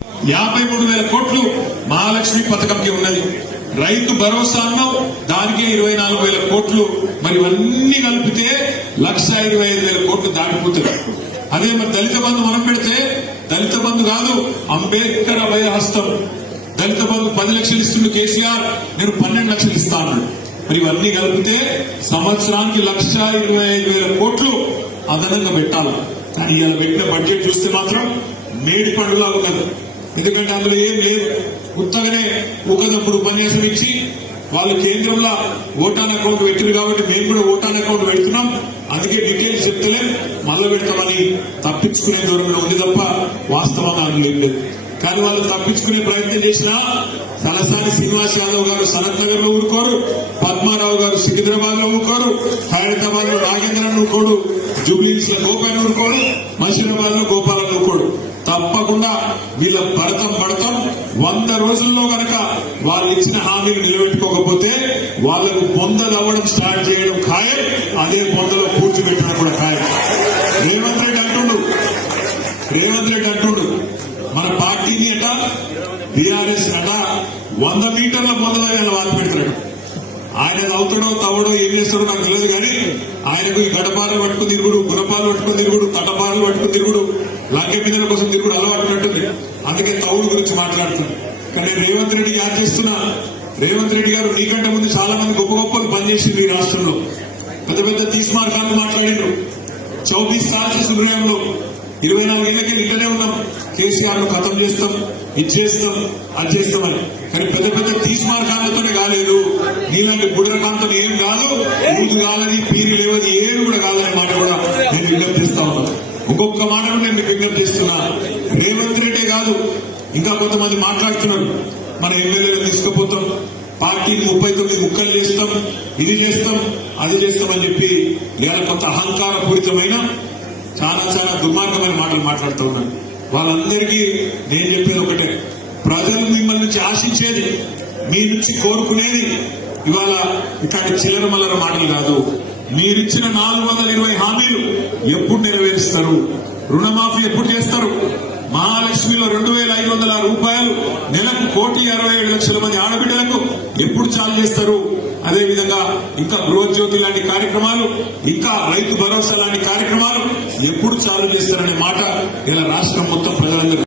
53,000 కోట్లు మహాలక్ష్మి పథకంకి ఉన్నది. రైతు భరోసా అన్నాం, దానికి 24,000 కోట్లు. మరి ఇవన్నీ కలిపితే 1,25,000 కోట్లు దాటిపోతుంది. అదే మరి దళిత బంధు మనం పెడితే దళిత బంధు కాదు, అంబేద్కర్ అభయహస్తం. దళిత బంధు 10 లక్షలు ఇస్తుండే కేసీఆర్, నేను 12 లక్షలు ఇస్తాను. మరి ఇవన్నీ కలిపితే సంవత్సరానికి 1,25,000 కోట్లు అదనంగా పెట్టాలి. కానీ ఇలా పెట్టిన బడ్జెట్ చూస్తే మాత్రం మేడి పండులాగా కదా. ఎందుకంటే అందులో ఏం లేదు, ఉత్తగానే ఊకదప్పుడు ఉపన్యాసం ఇచ్చి వాళ్ళు కేంద్రంలో ఓటాన్ అకౌంట్ పెట్టింది కాబట్టి మేము కూడా ఓటాన్ అకౌంట్ పెడుతున్నాం, అందుకే డీటెయిల్స్ చెప్తలే మళ్ళీ పెడతామని తప్పించుకునే దూరంలో ఉంది తప్ప వాస్తవంగా అందులో ఏం లేదు. కానీ వాళ్ళు తప్పించుకునే ప్రయత్నం చేసినా తలసాని శ్రీనివాస్ యాదవ్ గారు సనత్ నగర్ లో ఊరుకోరు, పద్మారావు గారు సికింద్రాబాద్ లో ఊరుకోరు, ఖైరతాబాద్ లో నాగేంద్రన్ ఊరుకోడు, జూబ్లీస్ లో గోపాల్ ఊరుకోడు, మషీరాబాద్ లో గోపాలను ఊరుకోడు. తప్పకుండా వీళ్ళ పడతాం 100 రోజుల్లో గనక వాళ్ళు ఇచ్చిన హామీలు నిలబెట్టుకోకపోతే వాళ్లకు బొందలు అవ్వడం స్టార్ట్ చేయడం ఖాయం. అదే బొందలో పూడ్చిపెట్టడం కూడా ఖాయం. రేవంత్ రెడ్డి అంటుండు మన పార్టీని అట బీఆర్ఎస్ అట 100 మీటర్ల బొందలు వాళ్ళు పెడతాడు. ఆయన అవుతాడో తవ్వడో ఏం చేస్తాడో నాకు తెలియదు, కానీ ఆయనకు ఈ గడపాలు పట్టుకుని తిరుగుడు, గురపాలు పట్టుకుని తిరుగుడు, తటపాలు పట్టుకుని తిరుగుడు, లంకె మీద కోసం తిరుగుడు అలవాటు ఉంటుంది. అందుకే తౌడు గురించి మాట్లాడుతున్నాను. కానీ రేవంత్ రెడ్డి యాడ్ చేస్తున్నా, రేవంత్ రెడ్డి గారు నీకంటే ముందు చాలా మంది గొప్ప గొప్పలు పనిచేసింది ఈ రాష్ట్రంలో. పెద్ద పెద్ద తీస్మార్గాన్ని మాట్లాడిండ్రు. 24 సార్లు సుదృఢంలో 24 ఏళ్ళకే నిన్ననే ఉన్నాం, కేసీఆర్ ను ఖతం చేస్తాం, ఇచ్చేస్తాం, అది చేస్తామని. కానీ పెద్ద పెద్ద తీస్మార్గాలతోనే కాలేదు. నీలాంటి బుడ్రకాంతం ఏం కాదు, ఊదు కాలని పీరి లేవని ఏరు కూడా కాదని మాట కూడా నేను విజ్ఞప్తి చేస్తా ఉన్నాను. ఇంకొక మాట కూడా నేను విజ్ఞప్తి చేస్తున్నా, రేవంత్ రెడ్డి కాదు ఇంకా కొంతమంది మాట్లాడుతున్నారు, మన ఎమ్మెల్యేలు తీసుకుపోతాం, పార్టీని 39 ముక్కలు చేస్తాం, ఇది చేస్తాం, అది చేస్తామని చెప్పి ఇవాళ కొంత అహంకారపూరితమైన చాలా దుర్మార్గమైన మాటలు మాట్లాడుతూ ఉన్నారు. వాళ్ళందరికీ నేను చెప్పేది ఒకటే, ప్రజలు మిమ్మల్ని నుంచి ఆశించేది, మీ నుంచి కోరుకునేది ఇవాళ ఇట్లాంటి చిల్లర మల్లర మాటలు కాదు. మీరిచ్చిన 420 హామీలు ఎప్పుడు నెరవేరుస్తారు? రుణమాఫీ ఎప్పుడు చేస్తారు? మహాలక్ష్మిలో 2,500 రూపాయలు నెలకు 1,67,00,000 మంది ఆడబిడ్డలకు ఎప్పుడు చాలు చేస్తారు? అదేవిధంగా ఇంకా గృహజ్యోతి లాంటి కార్యక్రమాలు, ఇంకా రైతు భరోసా లాంటి కార్యక్రమాలు ఎప్పుడు చాలు చేస్తారనే మాట ఇలా రాష్ట్రం మొత్తం ప్రజలందరూ